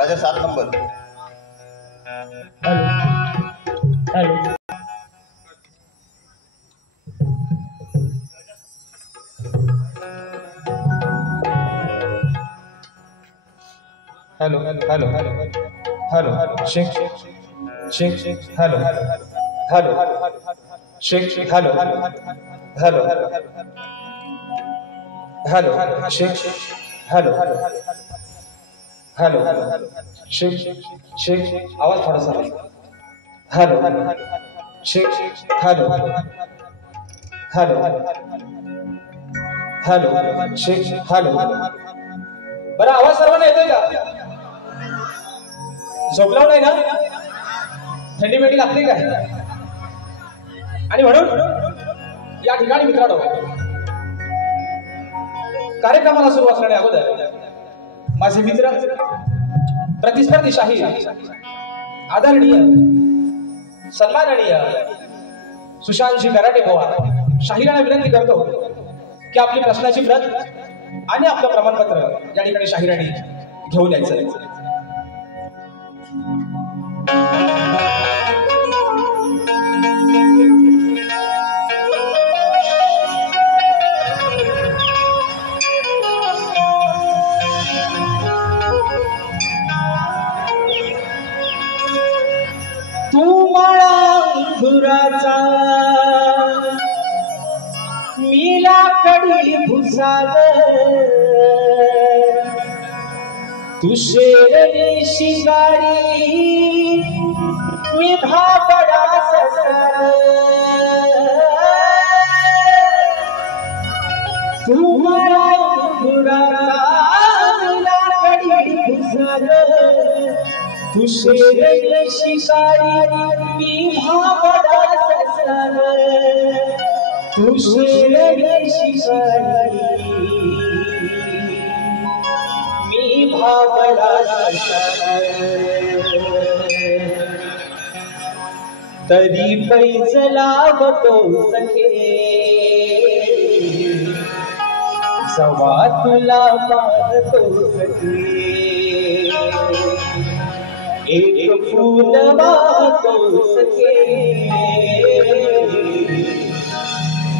राजा 7 नंबर। Hello hello hello hello Shaikh Shaikh hello hello Shaikh hello hello hello Shaikh hello hello Shaikh Shaikh आवाज थोड़ा सा hello Shaikh hello hello hello Shaikh hello बरं आवाज सर्वांना येतोय का? झोपला नाही ना? थंडी मेडी लागते काय? आणि म्हणून या ठिकाणी मित्रांनो कार्यक्रमाला सुरुवात करण्या अगोदर माझे मित्र प्रतिस्पर्धी शाहीर आदरणीय सन्माननीय सुशांतजी कराटे बुवा शाहिरांना विनंती करतो की आपली प्रश्नाची प्रत आणि आपलं प्रमाणपत्र या ठिकाणी शाहिरांनी घेऊन यायचं. तू मला अंगुराचा मीला कडी भुसाग तू शेरणी शिकारी मी भाबडा ससार तू मला अंगुराचा मीला कडी भुसाग तू शेरणी शिकारी मी भाबडा ससार तू शेरडी शिकारी मी भावडा तरी पैज लावतो सखे सवा तुला पाहतो सखे एक फूल वाहतो सखे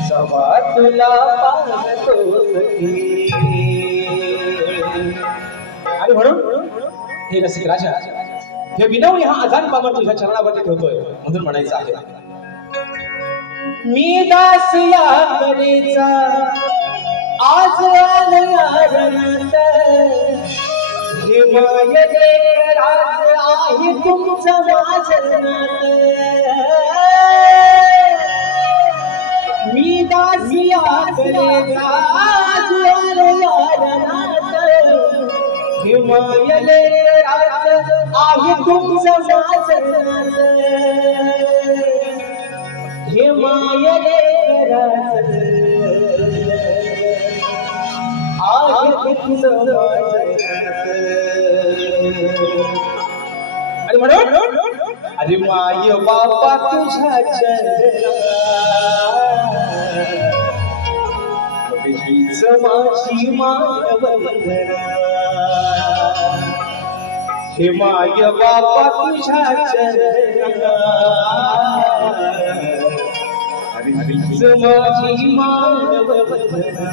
सवा तुला पाहतो सखे. आणि म्हणून हे रसिक राजा, हे विनवणी हा आजान पामर तुझ्या चरणावरती ठेवतोय म्हणून म्हणायचं आहे, मी दास या कलेचा आज आलयारणात हिमालये राज आहे तुमचं माझनात. मी दास या कलेचा आज आलयारणात हिमालये राज आहे तुमचं माझनात. हिमालये राज आहे तुमचं माझनात. आणि म्हणून अरे माय बाबा तुझ्या चरणात हीच माझी मानवंदना. हे माय बाबा तुझ्या चरणात हीच माझी मानवंदना.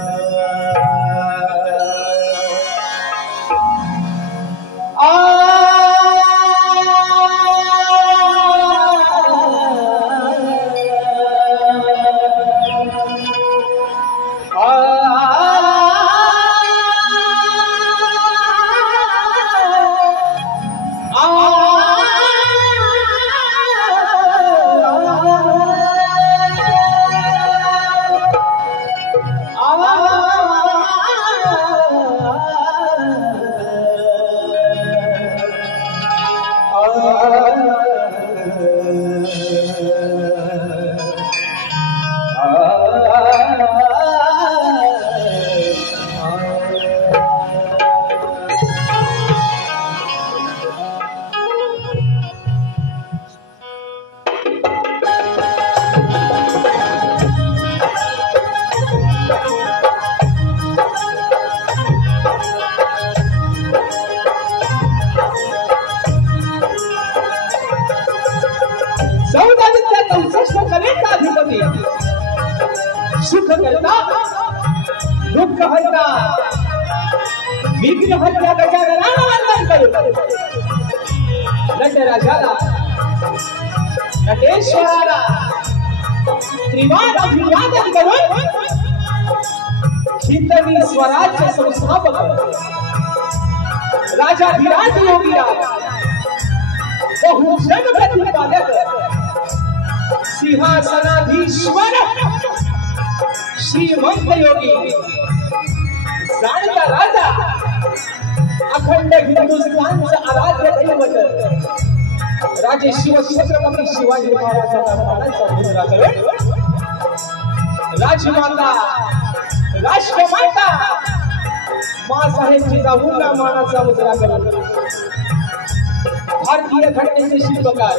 सुख करता दुःख हरता विघ्न हरता गजाननाला वंदन करू. नटराजाला नटेश्वराला त्रिवार अभिवादन करून हिंदवी स्वराज्य संस्थापक राजाधिराज योगीराज बहुजन प्रतिपादक सिंहासनाधीश्वर श्रीमंत योगी जाणता राजा अखंड हिंदुस्थानचं आराध्य दैवत राजे शिवछत्रपती शिवाजी महाराजांचा प्राणांचा मुजरा करून राजमाता राष्ट्रमाता माँसाहेब जिजाऊंना मानाचा मुजरा करून भारतीय घटनेचे शिल्पकार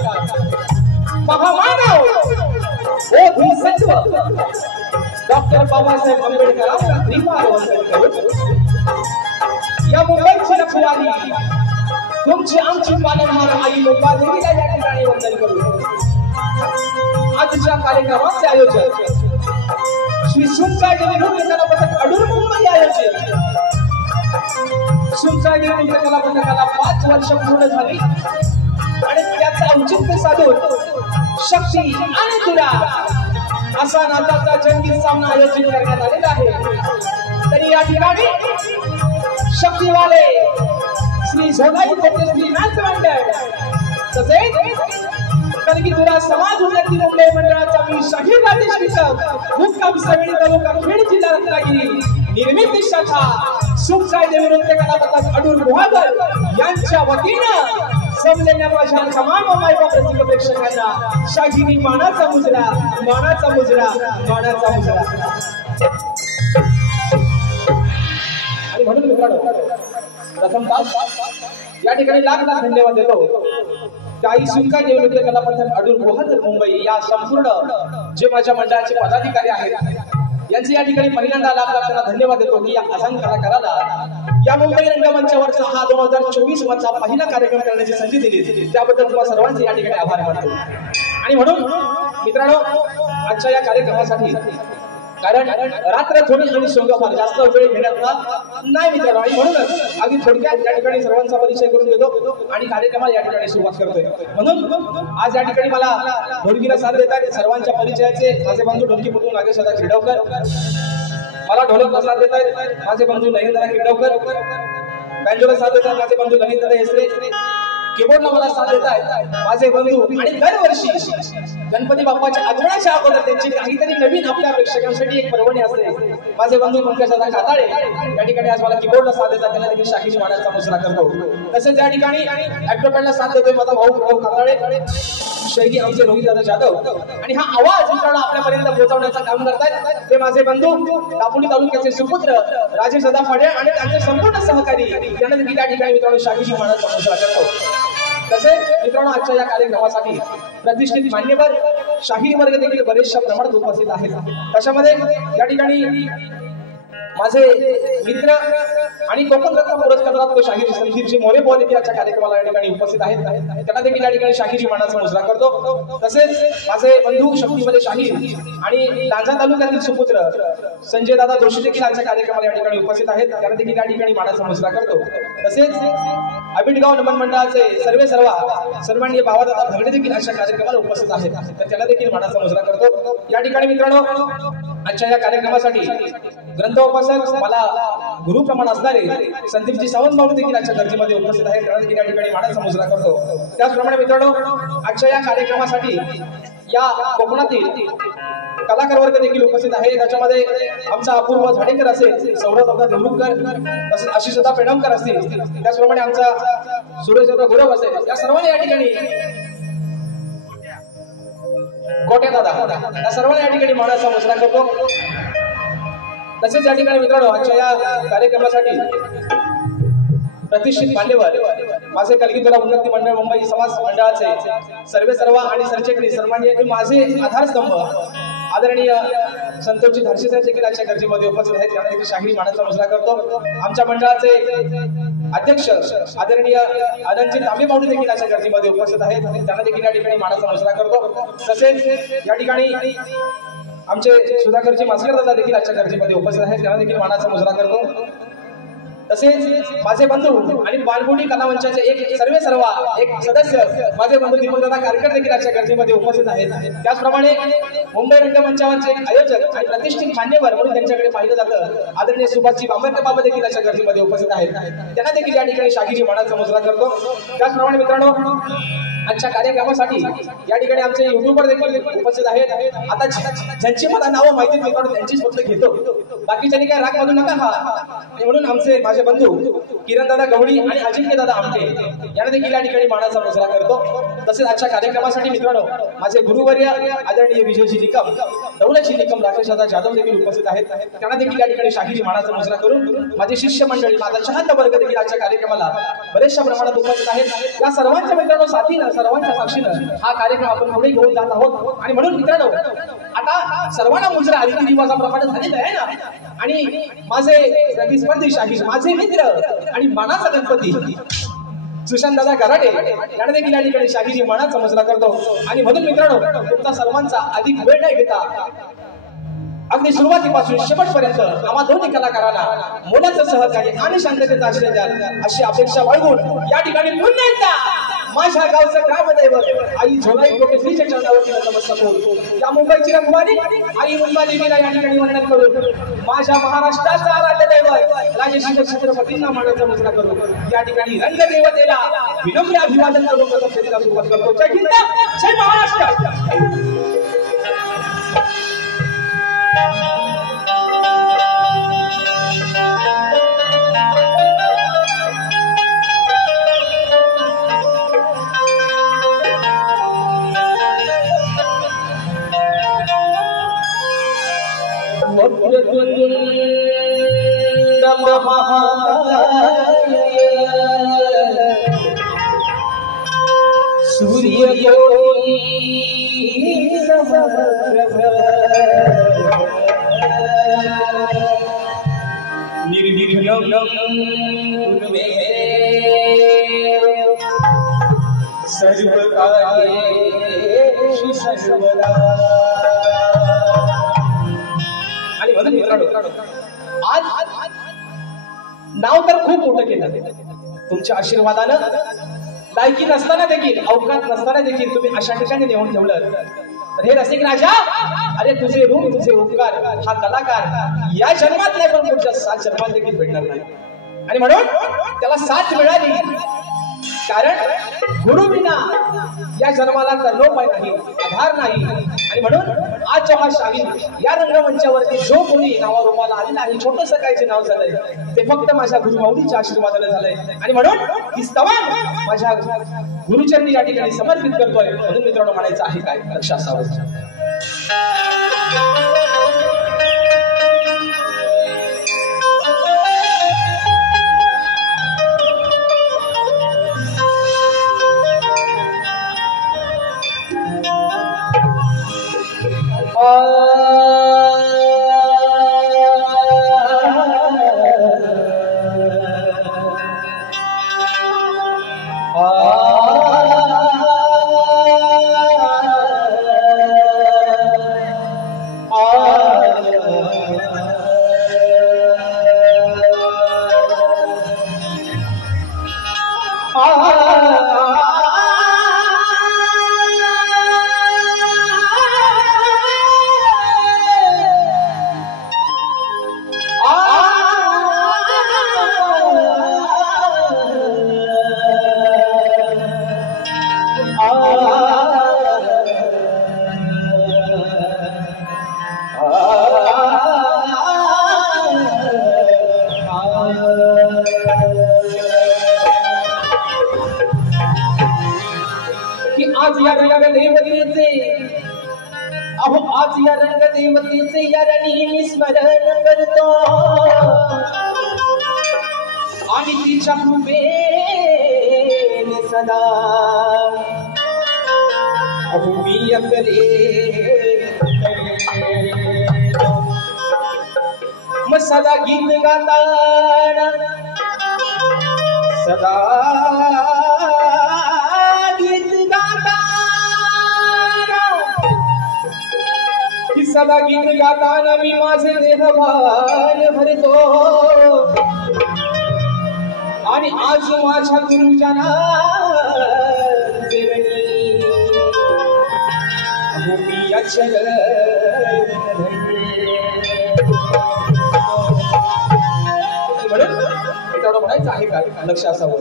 महामानव बोधिसत्व डॉक्टर बाबासाहेब आंबेडकरांना त्रिवार वंदन करून या मुंबईची रखवाली तुमची आमची पालनहार आई लोकादेवीला या ठिकाणी वंदन करू. आजच्या कार्यक्रमाचे आयोजक श्री सुमसाई नृत्य कला पथक अडूर मुंबई आयोजित सुमसाई नृत्य कला पथकाला 5 वर्ष पूर्ण झाली आणि त्याचं औचित्य साधून शक्ती आणि तुला असा नाताचा जंगी सामना आयोजित करण्यात आलेला आहे. तरी या ठिकाणी शक्तीवाले श्री झोलाई श्री नाच मंडळ तसेच कणकी तुला समाज उन्नती मुंबई मंडळाचा मी शाहीर राजेश विकम मुक्काम सवडी तालुका खेड जिल्हा रत्नागिरी निर्मिती शाखा सुमसाई देवी नृत्य कला पथक अडूर गुहागर यांच्या वतीनं जमलेल्या माझ्या कमान मायबाप रसिक प्रेक्षकांना शाहिनी मानाचा मुजरा, मानाचा मुजरा, मानाचा मुजरा. आणि म्हणून मित्रांनो प्रथमतः या ठिकाणी लाख लाख धन्यवाद देतो काही सुंका देव नृत्य कला पथक अडून बहादूर मुंबई या संपूर्ण जे माझ्या मंडळाचे पदाधिकारी आहेत यांचे या ठिकाणी पहिल्यांदा लाख लाख त्यांना धन्यवाद देतो की या असांग कलाकाराला या मुंबई रंगमंचावरचा हा 2024 मधला पहिला कार्यक्रम करण्याची संधी दिली त्याबद्दल तुम्हा सर्वांचे या ठिकाणी आभार मानतो. आणि म्हणून मित्रांनो आजच्या या कार्यक्रमासाठी कारण रात्र थोडी आणि सोंगाफार जास्त वेळ घेण्याचा नाही मित्रांनो आणि म्हणूनच अगदी थोडक्यात या ठिकाणी सर्वांचा परिचय करून देतो आणि कार्यक्रमाला या ठिकाणी सुरुवात करतोय. म्हणून आज या ठिकाणी मला ढोलकीला साथ देतात सर्वांच्या परिचयाचे माझे बंधू ढोलकीपटू नागेश दादा खिडवकर, मला ढोलकला साथ देतात माझे बंधू नयनदादा खिडवकर, बँजोला साथ देतात माझे बंधू ललितदादा हेसरे, कीबोर्डला मला साथ देतात माझे बंधू आणि दरवर्षी गणपती बाप्पाच्या आगमनाच्या अगोदर त्यांची काहीतरी नवीन आपल्या प्रेक्षकांसाठी एक पर्वणी असते माझे बंधू पंकजदादा काताळे या ठिकाणी आज मला कीबोर्डला साथ देतात त्यांना देखील शाहिनी मानाचा मुजरा करतो. तसेच या ठिकाणी ऍक्टोपॅडला साथ देतोय माझा भाऊ काताळे, शैली आमचे रोहितदादा जाधव आणि हा आवाज मित्रांनो आपल्यापर्यंत पोहोचवण्याचं काम करतायत ते माझे बंधू दापोली तालुक्याचे सुपुत्र राजेश दादा फडे आणि त्यांचे संपूर्ण सहकारी यांना देखील या ठिकाणी मित्रांनो शाहिनी मानाचा मुजरा करतो. तसेच मित्रांनो आजच्या या कार्यक्रमासाठी प्रतिष्ठित मान्यवर शाहीर वर्ग देखील बरेचशा प्रमाणात उपस्थित आहेत. त्याच्यामध्ये या ठिकाणी माझे मित्र आणि कोकण रत्न पुरस्कार प्राप्त शाहीर संदीपजी मोरे बुवा देखील आजच्या कार्यक्रमाला या ठिकाणी उपस्थित आहेत. त्यांना देखील या ठिकाणी शाहिरी मानाचा मुजरा करतो. तसेच माझे बंधू शक्तीमध्ये शाहीर आणि लांजा तालुक्यातील सुपुत्र संजय दादा जोशी देखील आजच्या कार्यक्रमाला या ठिकाणी उपस्थित आहेत. त्यांना देखील या ठिकाणी मानाचा मुजरा करतो. तसेच अबिटगाव नमन मंडळाचे सर्वांनी भावादादा भगडे देखील अशा कार्यक्रमाला उपस्थित आहेत तर त्याला देखील मानाचा मुजरा करतो. या ठिकाणी मित्रांनो आजच्या या कार्यक्रमासाठी ग्रंथोपासक मला गुरुप्रमाण असणारे संदीपजी सावंत भाऊ देखील आजच्या गर्दीमध्ये उपस्थित आहेत त्यांना देखील या ठिकाणी मानाचा मुजरा करतो. त्याचप्रमाणे मित्रांनो आजच्या या कार्यक्रमासाठी या कोकणातील कलाकार वर्ग देखील उपस्थित आहे. त्याच्यामध्ये आमचा अपूर्व झाडेकर असेल, सौरभ दादा देवरुखकर, तसेच आशिष दादा पेडमकर असतील, त्याचप्रमाणे आमचा सुरेश दादा गुरव असेल, या सर्वांनी या ठिकाणी गोट्या दादा या सर्वांनी या ठिकाणी मानाचा मुजरा करतो. तसेच या ठिकाणी मित्रांनो आजच्या या कार्यक्रमासाठी प्रतिष्ठित मान्यवर माझे कलगीतुरा उन्नती मंडळ मुंबई समाज मंडळाचे सर्व आणि सरचेकरी सर्वांनी माझे आधारस्तंभ आदरणीय संतोषजी धारशी साहेब देखील आजच्या गर्दीमध्ये उपस्थित आहेत त्यांना देखील शाहिरी मानाचा मुजरा करतो. आमच्या मंडळाचे अध्यक्ष आदरणीय आनंदजी तांबेबावडी देखील आजच्या गर्दीमध्ये उपस्थित आहेत त्यांना देखील या ठिकाणी मानाचा मुजरा करतो. तसेच या ठिकाणी आमचे सुधाकरजी मास्कर दादा देखील आजच्या गर्दीमध्ये उपस्थित आहेत त्यांना देखील मानाचा मुजरा करतो. तसेच माझे बंधू आणि बालगुडी कलामंचाचे एक सदस्य माझे बंधू दीपकदादा कारकर देखील आजच्या गर्दीमध्ये उपस्थित आहेत. त्याचप्रमाणे मुंबई रंगमंचावरचे आयोजक आणि प्रतिष्ठित मान्यवर म्हणून त्यांच्याकडे पाहिलं जातं आदरणीय सुभाषजी बांबरकर बाबा देखील आजच्या गर्दीमध्ये उपस्थित आहेत त्यांना देखील या ठिकाणी शाहिरी मानाचा मुजरा करतो. त्याचप्रमाणे मित्रांनो आजच्या कार्यक्रमासाठी या ठिकाणी आमचे युट्यूबर देखील उपस्थित आहेत. आता ज्यांची मला नावं माहिती मित्रांनो त्यांचीच फक्त घेतो, बाकीच्यांनी काय राग बांधू नका हा. म्हणून आमचे माझे बंधू किरण दादा गवडी आणि अजिंक्य दादा आमटे यांना देखील या ठिकाणी मानाचा मुजरा करतो. तसेच आजच्या कार्यक्रमासाठी मित्रांनो माझे गुरुवर्य आदरणीय विजयजी निकम, दौलतजी निकम, राकेश दादा जाधव देखील उपस्थित आहेत त्यांना देखील या ठिकाणी शाहिरी मानाचा मुजरा करून माझे शिष्य मंडळी माझा चाहता वर्ग देखील आजच्या कार्यक्रमाला बरेचशा प्रमाणात उपस्थित आहेत. या सर्वांच्या मित्रांनो साथीनं सर्वांच्या साक्षीनं हा कार्यक्रम आपण पुढे घेऊन जात आहोत. आणि म्हणून मित्रांनो आता सर्वांना मुजरा रीती रिवाजाप्रमाणे झालेला आहे ना आणि माझे प्रतिस्पर्धी शाहीर माझे मित्र आणि मानाचा गणपती सुशांत दादा गराडे यांना देखील या ठिकाणी शाहिरी मानाचा मुजरा करतो. आणि म्हणून मित्रांनो तुमचा सर्वांचा अधिक वेळ नाही घेता अगदी सुरुवातीपासून शेवटपर्यंत आम्हा दोन्ही कलाकारांना मोलाचं सहकार्य आणि शांततेचा आश्रय द्याल अशी अपेक्षा बाळगून या ठिकाणी पुन्हा एकदा माझ्या गावचं ग्रामदैवत आई झोलाई कोटेश्वरीच्या चरणावरती नमस्कार करू. या मुंबईची रखवाली आई मुंबई देवीला या ठिकाणी वंदन करू. माझ्या महाराष्ट्राचा आराध्य दैवत राजश्री छत्रपतींना मानाचा मुजरा करू. या ठिकाणी रंगदेवतेला विनम्र अभिवादन करून सुरुवात करतो. जय हिंद, जय महाराष्ट्र. सूर्य कोटी निर्विघ्नं सर्वकार्येषु सर्वदा. आणि म्हणून मित्रांनो आज नाव तर खूप मोठं केलं तुमच्या आशीर्वादानं. लायकी नसताना देखील अवकाश नसताना देखील तुम्ही अशा ठिकाणी नेऊन ठेवलं. तर हे रसिक राजा, अरे तुझे रूप तुझे उपकार हा कलाकार या जन्मात नाही पण पुढच्या 7 जन्मात देखील भेटणार नाही. आणि म्हणून त्याला साथ मिळाली कारण गुरु विना या जन्माला तरणोपाय नाही, आधार नाही. आणि म्हणून आज जेव्हा शाहीर या रंगमंचावरती जो कोणी नावारूपाला आलेला आहे, छोटंसं काय जे नाव झालंय ते फक्त माझ्या गुरुमाऊलीच्या आशीर्वादाने झालंय. आणि म्हणून ही स्तवन माझ्या गुरुचरणी या ठिकाणी समर्पित करतोय. म्हणून मित्रांनो म्हणायचं आहे काय, लक्ष असावं. आज या रंग देवतेचे आज या रंग देवतेचे या रणी स्मरण करतो आणि तिच्या कृपेने सदा मी अकले मग सदा गीत गाताना सदा सदा गीत गाताना मी माझे देहभान भरतो आणि आज माझ्या गुरुजना मी अक्षर म्हणून म्हणायचं आहे का, लक्ष असावं.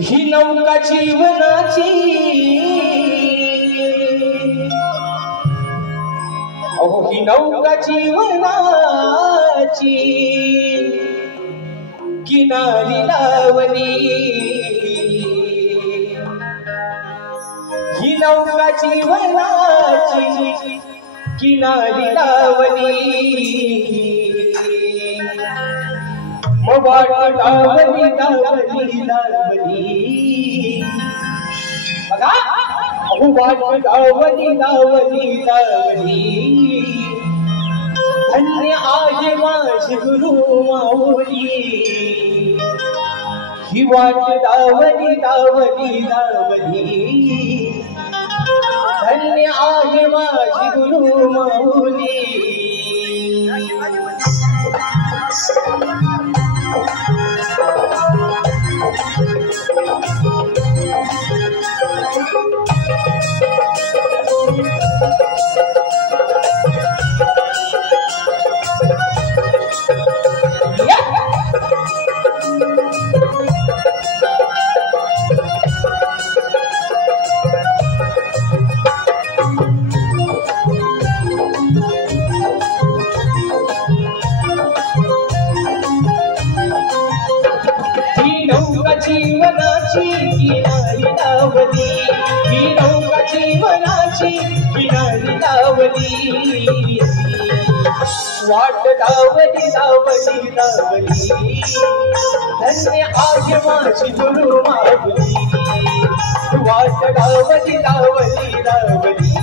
ही नौका जीवनाची ही नौका जीवनाची किनारी लावली ही नौका जीवनाची किनारी लावली वाट लावली लावली लावली बघा वाट लावली लावली लावली धन्य आहे माझी गुरु माऊली ही वाट लावली लावली लावली धन्य आहे माझी गुरु माऊली. जीवनाची किनारी लावली ही नौका जीवनाची किनारी लावली वाट दावली दावली दावली धन्य आहे माझी गुरु माऊली वाट दावली दावली दावली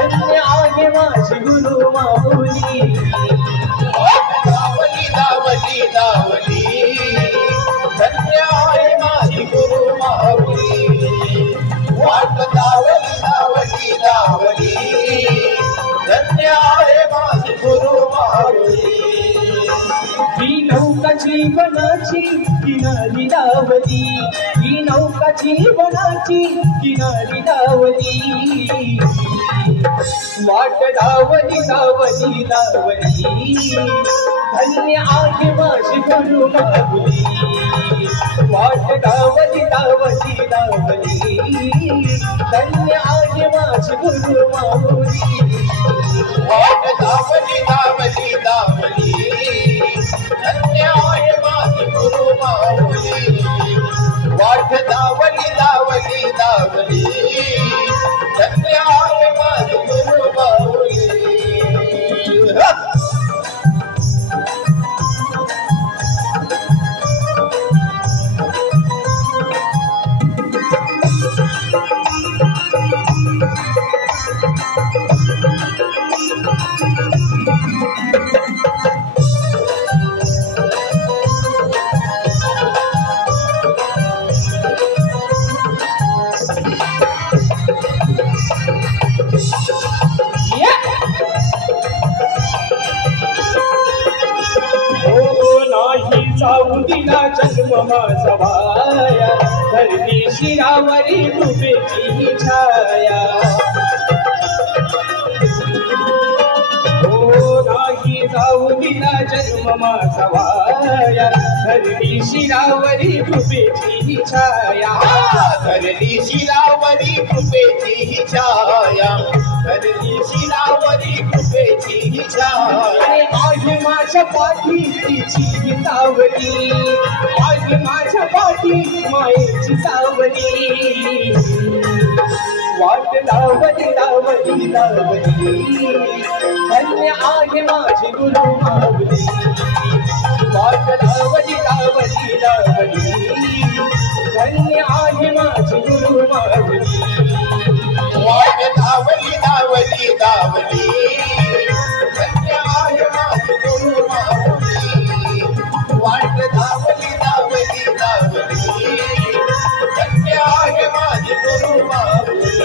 धन्य आहे माझी गुरु माऊली दावली दावली दावली धन्य आहे माझी गुरु माऊली वाट दावली दावली दावली धन्य आहे माझी गुरु माऊली ही नौका जीवनाची किनारी लावली ही नौका जीवनाची किनारी लावली वाट दावली दावली दावली धन्य आहे माझी गुरु माऊली वाट दावली दावली दावली धन्य आहे माझी गुरु माऊली वाट दावली दावली दावली धन्य आहे माझी गुरु माऊली वाट दावली दावली दावली धन्य आहे माझी गुरु माऊली जाऊ दिला जन्म माझा वाया धरती शिरावरी कृपेची छाया हो नाही जाऊ दिला जन्म माझा वाया धरती शिरावरी कृपेची छाया धरली शिरावरी कृपेची छाया धरली शिरावरी कृपेची छाया आहे माझ्या पाठी तिची सावली आहे माझ्या पाठी मायेची सावली वाट दावली दावली दावली धन्य आहे माझी गुरु माऊली वाट दावली दावली दावली धन्य आहे माझी गुरु माऊली वाट दावली दावली दावली धन्य आहे माझी गुरु माऊली वाट दावली दावली दावली धन्य आहे माझी गुरु माऊली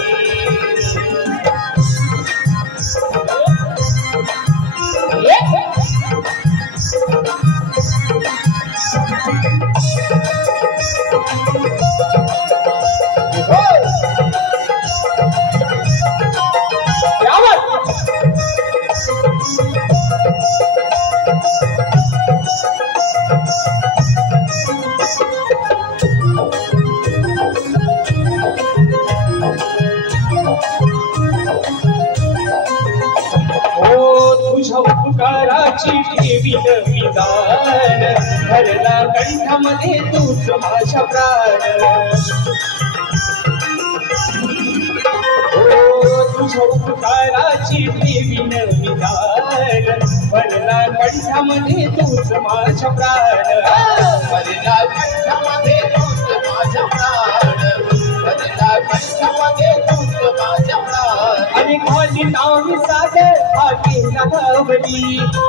उपकाराची ठेवीन विधान भरला कंठामध्ये तूच माझा प्राण ओ तुझ्या उपकाराची ठेवीन विधान भरला कंठामध्ये तूच माझा प्राण भरला कंठामध्ये तूच माझा प्राण भरला कंठामध्ये तूच माझा प्राण आणि खाली नामी सादर हाके राधावली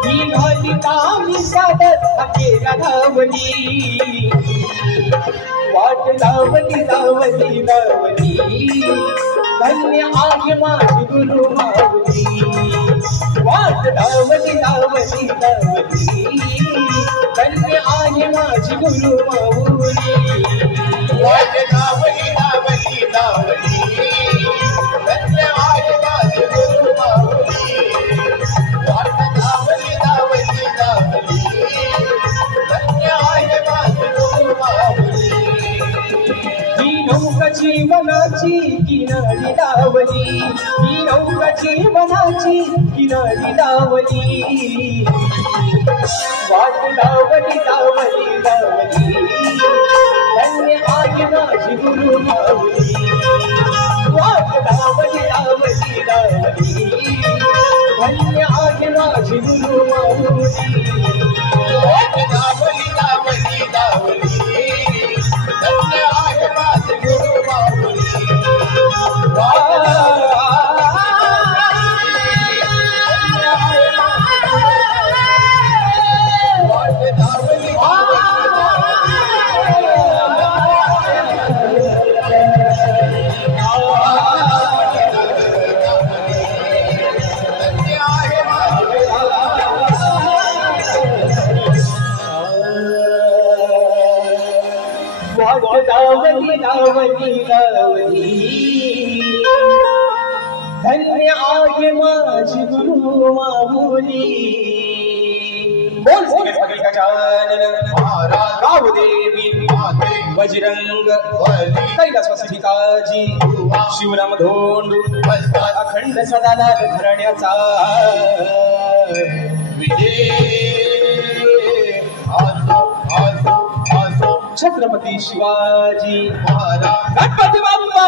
ही खाली नामी सादर हाके राधावली वाट दावली दावली दावली धन्य आहे माझी गुरु माऊली वाट दावली दावली दावली धन्य आहे माझी गुरु माऊली वाट दावली दावली दावली धन्य आहे माझी गुरु माऊली वाट दावली दावली दावली धन्य आहे माझी गुरु माऊली ही नौका जीवनाची किनारी लावली ही नौका जीवनाची किनारी लावली वाट दावली दावली दावली धन्य आहे माझी गुरु माऊली वाट दावली दावली दावली धन्य आहे माझी माझी गुरु माऊली दावली दावली दावली धन्य आहे माझे गुरु माऊली दावली दावली दावली धन्य आहे माझी गुरु माऊली बोल पटेल गजानन महाराज गावदेवी माते बजरंग वली कैलासवासिकाजी शिवराम धोंडू बसतात अखंड सदालाल घराण्याचा विजय आसो आसो आसो छत्रपती शिवाजी महाराज गणपती बाप्पा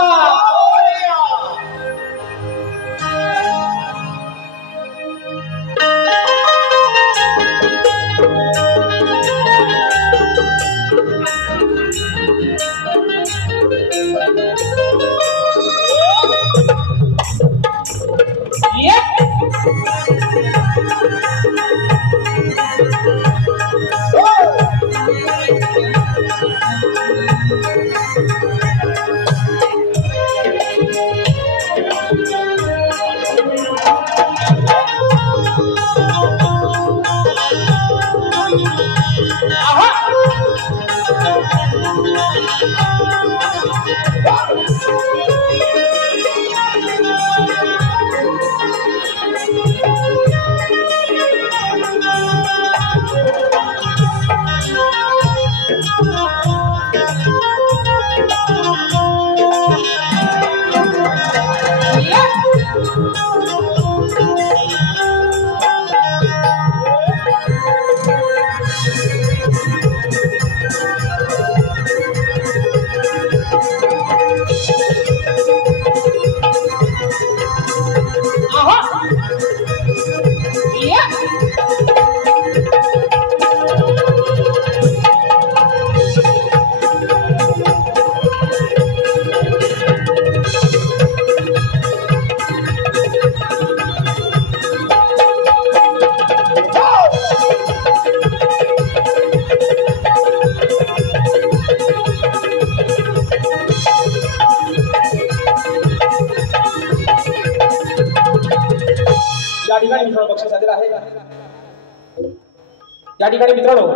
या ठिकाणी मित्रांनो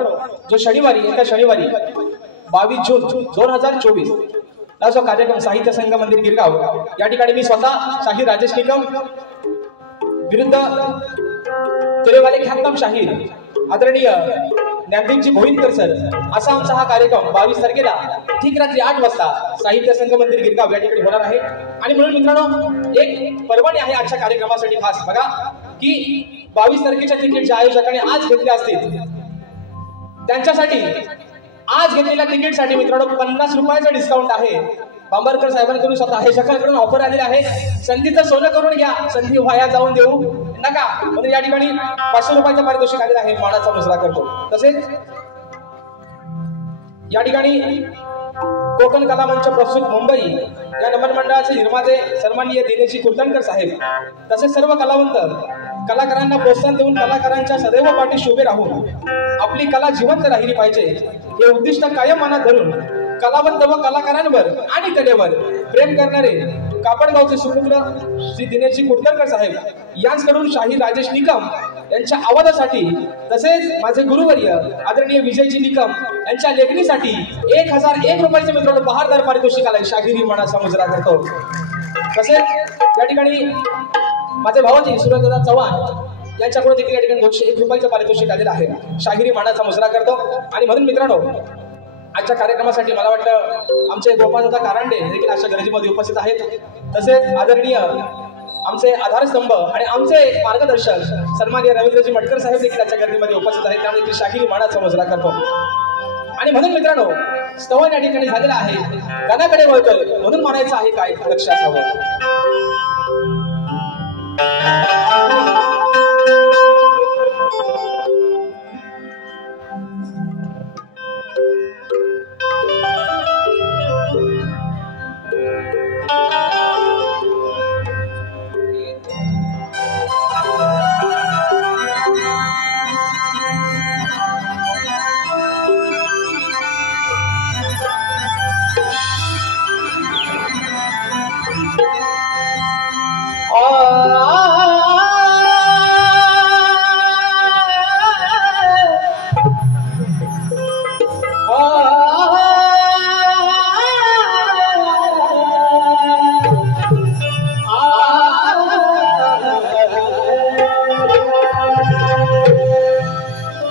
जो शनिवारी येत्या शनिवारी 22 जून 2024 ला जो कार्यक्रम साहित्य संघ मंदिर गिरगाव या ठिकाणी मी स्वतः शाहीर राजेश निकम विरुद्ध तेरेवाले ख्यातनाम शाहीर आदरणीय ज्ञानदेवजी भोईरकर सर असा आमचा हा कार्यक्रम 22 तारखेला ठीक रात्री 8 वाजता साहित्य संघ मंदिर गिरगाव या ठिकाणी होणार आहे। आणि म्हणून मित्रांनो एक पर्वणी आहे आजच्या कार्यक्रमासाठी खास बघा की 22 तारखेच्या तिकीटच्या आयोजकांनी आज घेतले असतील त्यांच्यासाठी आज घेतलेल्या तिकीटसाठी मित्रांनो 50 रुपयाचा डिस्काउंट आहे। बांबरकर साहेबांकडून स्वतः हे सकाळकडून ऑफर आलेली आहे। संधीचं सोनं करून घ्या, संधी वाया जाऊन देऊ नका म्हणजे या ठिकाणी 500 रुपयाचं पारितोषिक आलेलं आहे, मानाचा मुजरा करतो। तसेच या ठिकाणी कोकण कला मंच प्रस्तुत मुंबई या नमन मंडळाचे निर्माते सन्माननीय दिनेशजी कुलतनकर साहेब तसेच सर्व कलावंत कलाकारांना प्रोत्साहन देऊन कलाकारांच्या सदैव पाठीशी उभे राहून आपली कला जिवंत राहिली पाहिजे हे उद्दिष्ट कायम मनात धरून कलावंत व कलाकारांवर आणि कलेवर प्रेम करणारे कापडगावचे सुपुत्र श्री दिनेशजी कुलतनकर साहेब यांच्याकडून शाहीर राजेश निकम यांच्या आवाजासाठी तसेच माझे गुरुवर्य आदरणीय विजयजी निकम यांच्या लेखणीसाठी 1001 रुपयाचे मित्रांनो बहारदार पारितोषिक आलाय, शाहिरी मनाचा मुजरा करतो। तसेच या ठिकाणी माझे भावाजी सुरेंद्रदास चव्हाण यांच्याकडून देखील या ठिकाणी 201 रुपयाचं पारितोषिक आलेलं आहे, शाहिरी मानाचा मुजरा करतो। आणि म्हणून मित्रांनो आजच्या कार्यक्रमासाठी मला वाटतं आमचे गोपालदादा कारंडे देखील अशा गर्दीमध्ये उपस्थित आहेत। तसेच आदरणीय आमचे आधारस्तंभ आणि आमचे मार्गदर्शक सन्माननीय रवींद्रजी मटकर साहेब देखील आजच्या गर्दीमध्ये उपस्थित आहेत, त्यामुळे देखील शाहिरी मानाचा मुजरा करतो। आणि म्हणून मित्रांनो स्तवन या ठिकाणी झालेला आहे, गाण्याकडे वळतोय म्हणून म्हणायचं आहे काय लक्ष असावं।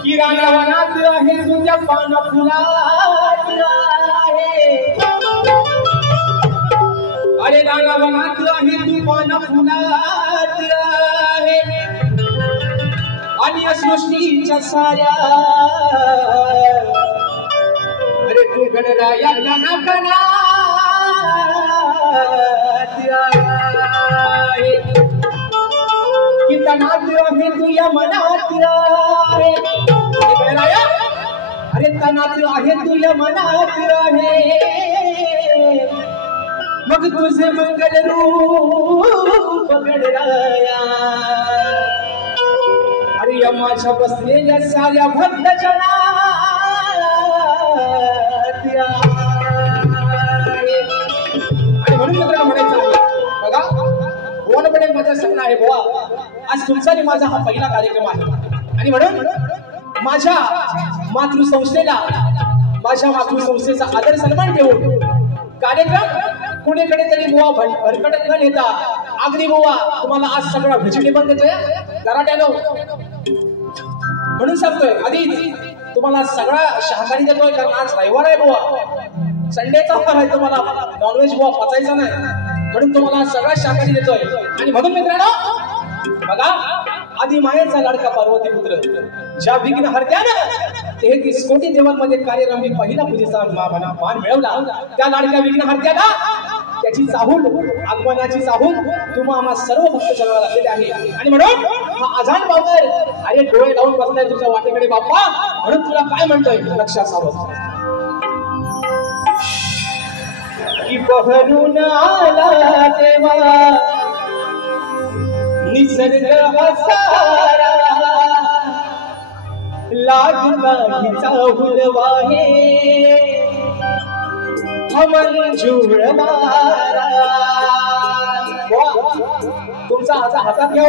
किराणा वनात आहे तुझ्या पान फुलात आहे अरे राणा वनात आहे तू पान फुलात आहे आणि सृष्टीच्या साऱ्या अरे तू गणराया गणागणात आहे की तनात आहे तुझ्या मनात आहे गणराया अरे तनात आहे तुझ्या मनात आहे मग तुझे मंगल रूप गणराया अरे या माझ्या बसलेल्या साऱ्या भक्त आणि म्हणून मित्रांनो म्हणायचं आहे बघा बोलपणे माझा सण आहे बुवा आज तुमचा आणि माझा हा पहिला कार्यक्रम आहे आणि म्हणून माझ्या मातृसंस्थेला माझ्या मातृसंस्थेचा आदर सन्मान देऊन कार्यक्रम कुणीकडे तरी बुवा भरकटत न नेता अगदी बुवा तुम्हाला आज सगळा व्हेजिटेबल देतोय कराट्यानो म्हणून सांगतोय आधीच तुम्हाला सगळा शाकाहारी देतोय कारण आज रविवार आहे बुवा संडेचा वार आहे तुम्हाला नॉनव्हेज बुवा पचायचा नाही म्हणून तुम्हाला सगळा शाकाहारी देतोय आणि म्हणून मित्रांनो बघा आधी मायेचा लाडका पार्वती पुत्र ज्या विघ्न हरत्यानं 33 कोटी देवांमध्ये कार्यरमी पहिला पूजेचा मान मिळवला त्या लाडक्या विघ्न हरत्याला त्याची चाहूल आगमनाची चाहूल तुम्हा आम्हा सर्व भक्त जनाला लागलेले आहे आणि म्हणून हा अजान बाबर अरे डोळे लावून बसलाय तुझ्या वाटेकडे बाप्पा म्हणून तुला काय म्हणतोय लक्षात सावध की बहरून आला देवा निसर्ग असारा लागला हिचा हुलवाहे मंजूर मारा तुमचा हातात घ्या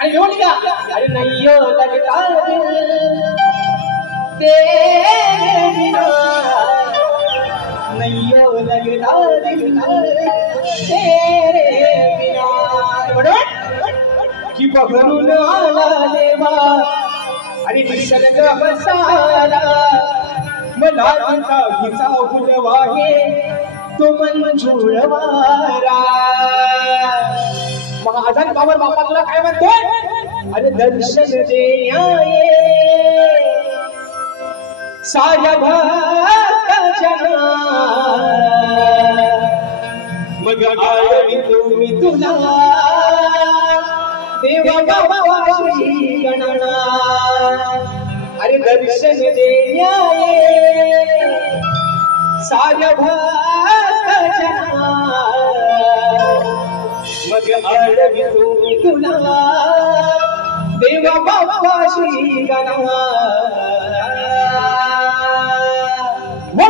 आणि घेऊन घ्या अरे नैयो लगता दिल तेरे बिना नैयो लगता दिल तेरे बिना म्हणून की बघरून आला देवा आणि निसर्ग बसाला मला तुझा हिचा फुलवाहे तो मंजूर वारा महाजन बाबर बाप्पा तुला काय म्हणतोय अरे दर्शन देण्याये साऱ्या भक्तांना मग आळवी तुम्ही तुला देवा बाबा श्री गणना अरे दर्शन देण्याये साऱ्या भक्तांना मग आळवी तुम्ही तुला देवा बाबा श्री गणना 1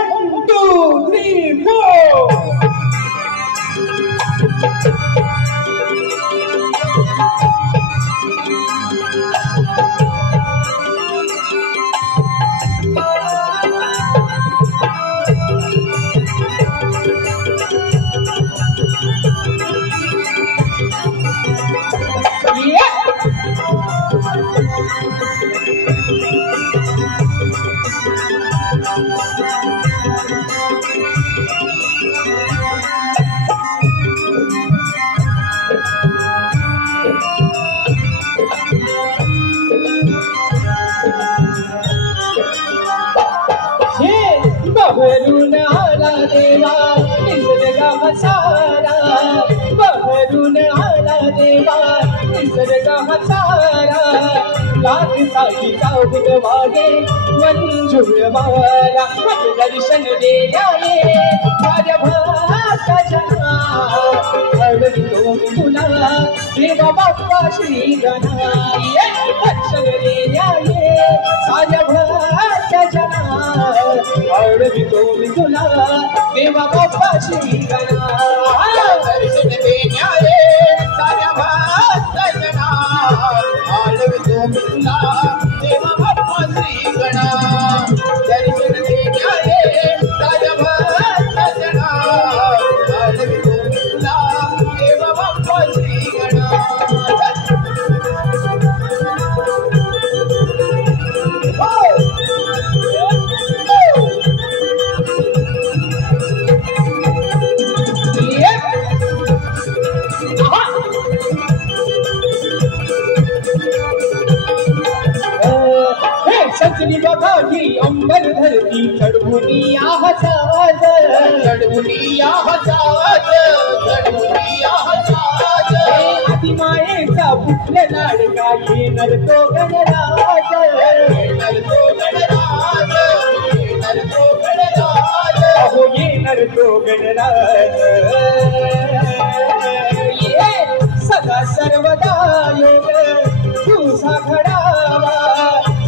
2 3 बहरून आला देवा निसर्ग हसारा बहरून आला देवा निसर्ग हसारा लाख साईचा उदवागे मंजूर मारा दर्शन देण्याये माझ्या भासाच्या अडवितो तुला देवा बाप्पा श्री गणाये दर्शन देण्याये माझ्या भासाच्या अडवितो तुला देवा बाप्पा श्री गणा दर्शन देण्याये साऱ्या भासाच्या अडवितो तुला देवा बाप्पा श्री गणा दर्शन देण्याये साऱ्या भासाच्या अडवितो तुला देवा बाप्पा श्री गणा सजनी बघा ही अंबर धरती चढवून आवाज आधी मायेचा फुटले लाडका येणार तो गणराज अहो येणार तो गणराज सदा सर्वदा योग तुझा घडावा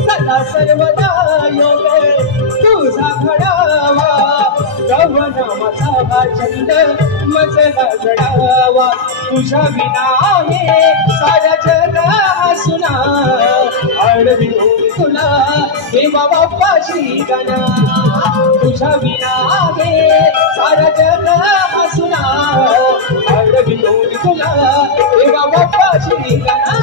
सदा सर्वदा योग तुझा घडावा गवनामाचा हा छंद मजला घडावा तुझ्या विना आहे सारा जग हसुना आडवी तुला देवा बाप्पाची गाना तुझ्या विना आहे सारा जग हसुना आडवी तुला देवा बाप्पाची गाना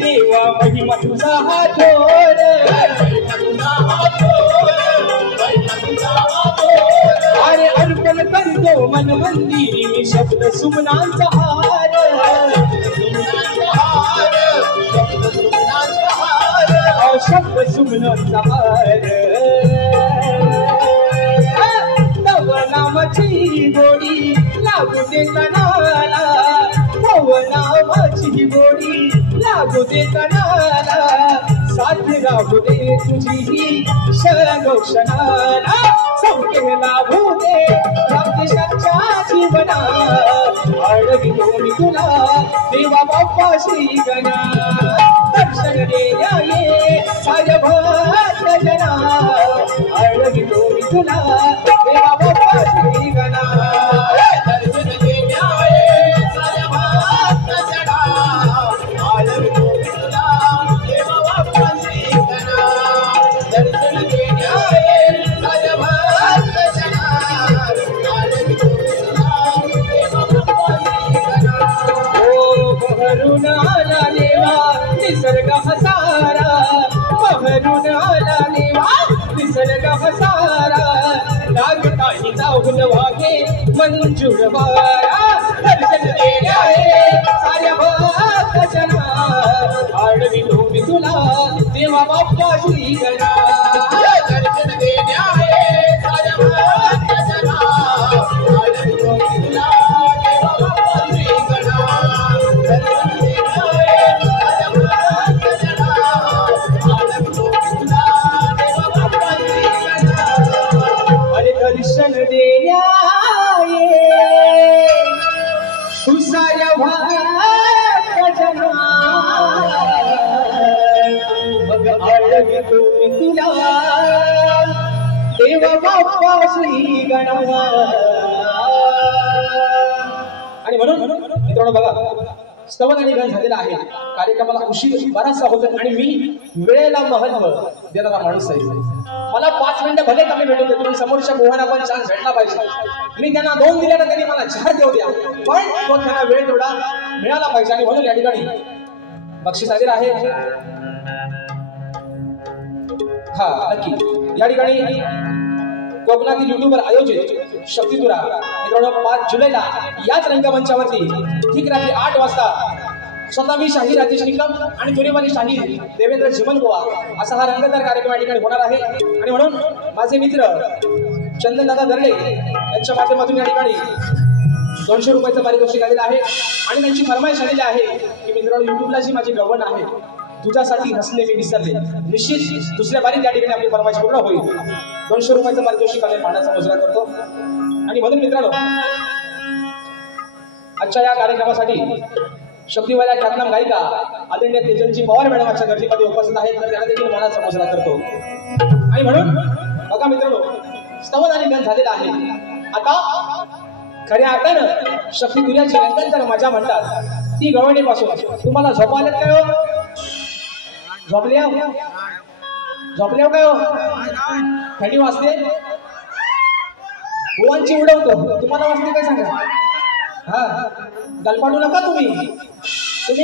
देवा महिमा तुझा हा थोर अरे अर्पण करतो मन मंदिरी मी शब्द सुमनांचा हार शब्द सुमनांचा हार तव नामाची गोडी लागू दे कणाला तव नामाची गोडी लागू दे कणाला साथ राहू दे तुझी ही क्षणोक्षणाला संख्ये लाभू दे प्रत्यक्षाच्या जीवना आळवितो मी तुला देवा बाप्पा श्री गणा दर्शन देण्या ये साऱ्या भक्त जना आळवितो मी तुला देवा बाप्पा श्री गणा दर्शन देण्या ये साऱ्या भक्त जना आळवितो मी तुला देवा बाप्पा श्री गणा दर्शन देण्या ये साऱ्या भक्त जना आळवितो मी तुला देवा बाप्पा श्री गणा ओ बहरून आला देवा निसर्ग हसारा बहरून आला देवा निसर्ग हसारा लागताही जाऊन वागे मंजूर वारा दर्शन देण्या हे साऱ्या भक्त जना आडवितो मी तुला देवा बाप्पा श्री गणा दर्शन देण्या हे साऱ्या भक्त जना आडवितो मी तुला देवा बाप्पा श्री गणा दर्शन देण्या हे साऱ्या भक्त जना आडवितो मी तुला देवा बाप्पा श्री गणा अरे दर्शन देण्या ये तू साऱ्या भक्त जना मग आळवितो मी तुला देवा बाप्पा श्री गणा आणि म्हणून मित्रांनो बघा स्तवन आणि गान झालेला आहे कार्यक्रमाला उशीर बराचसा होतो आणि मी वेळेला महत्व देणारा माणूस आहे मला 5 मिनिटं भले कमी भेटू दे पण समोरच्या मोहना पण चान्स भेटला पाहिजे मी त्यांना 2 दिल्या तर त्यांनी मला 4 देऊ द्या पण तो त्यांना वेळ तेवढा मिळाला पाहिजे आणि म्हणून या ठिकाणी बक्षीस आलेलं आहे हा नक्की या ठिकाणी कोकणातील युट्यूबवर आयोजित शक्तितुरा मित्रांनो 5 जुलैला याच रंगमंचावरती ठीक रात्री 8 वाजता स्वतः मी शाहीर राजेश निकम आणि दोन्हीवाली शाहीर देवेंद्र चिमनगोवा असा हा रंगतदार कार्यक्रम या ठिकाणी होणार आहे आणि म्हणून माझे मित्र चंदनदादा दर्डे यांच्या माध्यमातून या ठिकाणी 200 रुपयाचं पारितोषिक आलेलं आहे आणि त्यांची फरमाईश आलेली आहे की मित्रांनो युट्यूबला जी माझी गवण आहे तुझ्यासाठी हसले मी विसरले निश्चित दुसऱ्या बारीत या ठिकाणी आपली फरमाईश पूर्ण होईल 200 रुपयाचं पारितोषिक आले मानाचा मुजरा करतो आणि म्हणून मित्रांनो आजच्या या कार्यक्रमासाठी शक्तिवाल्या ख्यातनाम गायिका आदरणीय तेजलजी पवार मॅडमच्या गर्दीमध्ये उपस्थित आहेत तर त्यांना देखील मानाचा मुजरा करतो आणि म्हणून बघा मित्रांनो स्तवन आणि गान झालेला आहे आता खऱ्या अर्थानं शक्तितुऱ्याची रंगत जर मजा म्हणतात ती गवळणीपासून तुम्हाला झोप आल्यात काय हो? झोपल्या झोपल्या काय हो? थंडी वाजते बुवांची उडवतो तुम्हाला वाजते काय सांगा? हा गलपाडू नका तुम्ही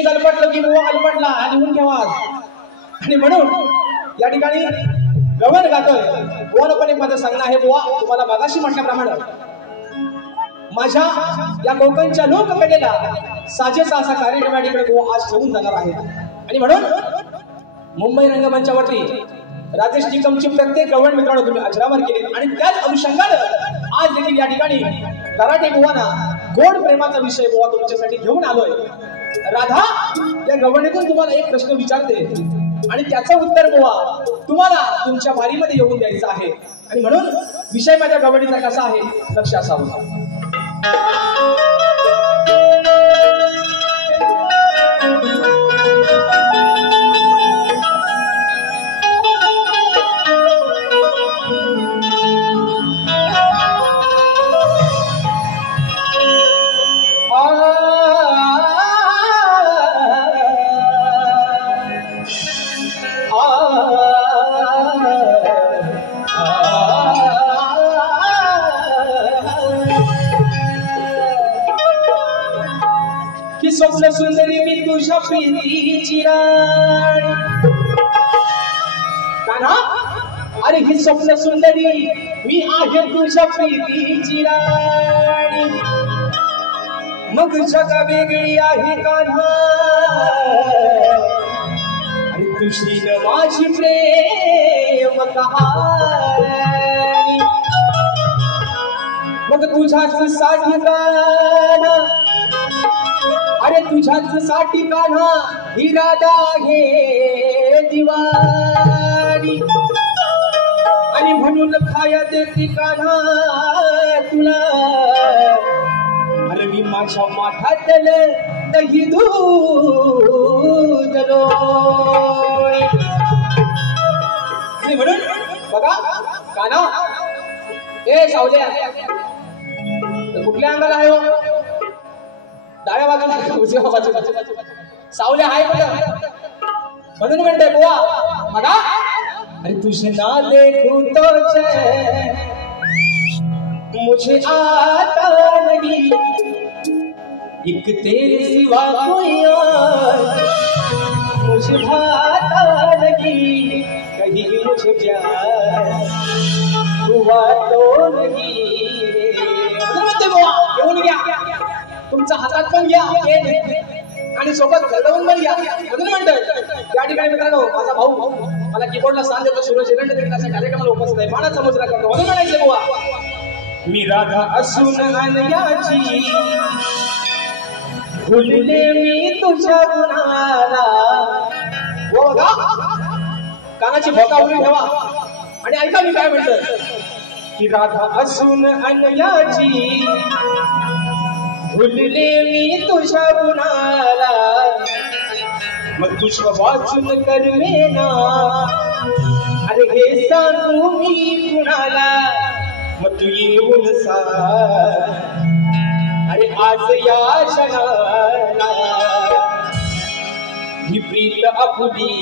गलपटलं की बुवा गलपटला लिहून ठेवा. आणि म्हणून या ठिकाणी गवळ गातोय बोलपणे माझं सांगणं आहे बुवा तुम्हाला मागाशी म्हटल्याप्रमाणे माझ्या या कोकणच्या लोककलेला साजेसा असा कार्यक्रम या ठिकाणी बुवा आज ठेवून जाणार आहे. आणि म्हणून मुंबई रंगमंचावरती राजेश निकमची प्रत्येक गवळ मित्रांनो तुम्ही अजरामर केली आणि त्याच अनुषंगानं आज देखील या ठिकाणी कराटे बुवाना गोड प्रेमाचा विषय बुवा तुमच्यासाठी घेऊन आलोय. राधा या गवळणीतून तुम्हाला एक प्रश्न विचारते आणि त्याचं उत्तर बुवा तुम्हाला तुमच्या वारीमध्ये येऊन द्यायचं आहे. आणि म्हणून विषय माझ्या गवळणीचा कसा आहे लक्ष असावं. स्वप्न सुंदरी मी तुझ्या प्रीतीची राणी कान्हा अरे ही स्वप्न सुंदरी मी आहे तुझ्या प्रीतीची राणी मग जगा वेगळी आहे कान्हा आणि तुझी न माझी प्रेम कहाणी मग तुझ्याच साठी कान्हा अरे तुझ्याच साठी कान्हा ही राधा घे दिवाणी आणि म्हणून खाया देते कान्हा तुला अरे मी माझ्या माठातलं दही दूध लोणी म्हणून बघा कान्हा ए सावल्या कुठल्या अंगाला आहे हो? डाव्या बाजूला उजव्या बाजूला सावल्या आहे म्हणून म्हणते बुवा बघा अरे तुझे ना देखूं तो मुझे आता नहीं एक तेरे सिवा कोई और मुझे भाता नहीं कहीं मुझे प्यार हुआ तो नहीं म्हणते बुवा घेऊन घ्या तुमचा हातात पण घ्या आणि सोबत घडवून पण घ्या म्हणून म्हणतोय या ठिकाणी मित्रांनो माझा भाऊ मला कीबोर्डला साथ देतो सूरज एरंड देखील अशा कार्यक्रमाला उपस्थित आहे मानाचा मुजरा करतो म्हणून म्हणायचं बुवा मी राधा असून अनयाची भुलले मी तुझ्या गुणाला हो बघा कानाची भोका उभी ठेवा आणि ऐका मी काय म्हणतोय की राधा असून अनयाची भुलले मी तुझ्या गुणाला मग तुझं वाचून करवेना अरे हे सांगू मी कुणाला मग तू येऊन सांग अरे आज या क्षणाला ही प्रीत आपुली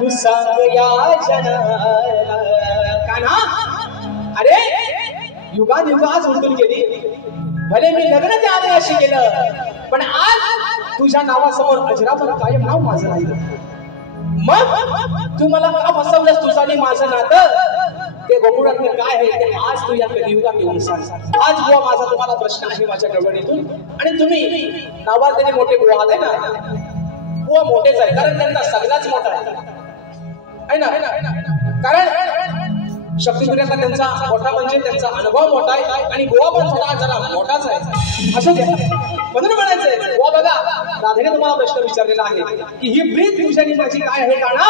तू सांग या क्षणाला कान्हा अरे युगान युग आज उलटून गेली भले मी लग्न त्या आदयाशी केलं पण आज तुझ्या नावासमोर अजरामर कायम नाव माझं राहिलं मग तू मला का फसवलंस तुझं आणि माझं नातं ते गोकुळातलं काय आहे ते आज तू या कलियुगात येऊन सांग. आज बुवा माझा तुम्हाला प्रश्न आहे माझ्या गवळणीतून आणि तुम्ही नावाजलेले मोठे बुवा आहे ना बुवा मोठेच आहे कारण त्यांचा सगळाच मोठा आहे ना कारण शक्तिपुऱ्याचा त्यांचा मोठा म्हणजे त्यांचा अनुभव मोठा आहे आणि गोवा पण थोडा जरा मोठाच आहे असं द्या म्हणून म्हणायचंय गोवा बघा राधेने तुम्हाला प्रश्न विचारलेला आहे की ही प्रीत तुझ्या माझी काय आहे काना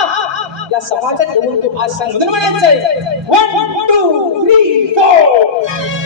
या समाजात येऊन तू आज सांग म्हणून म्हणायचंय 1 2 3 4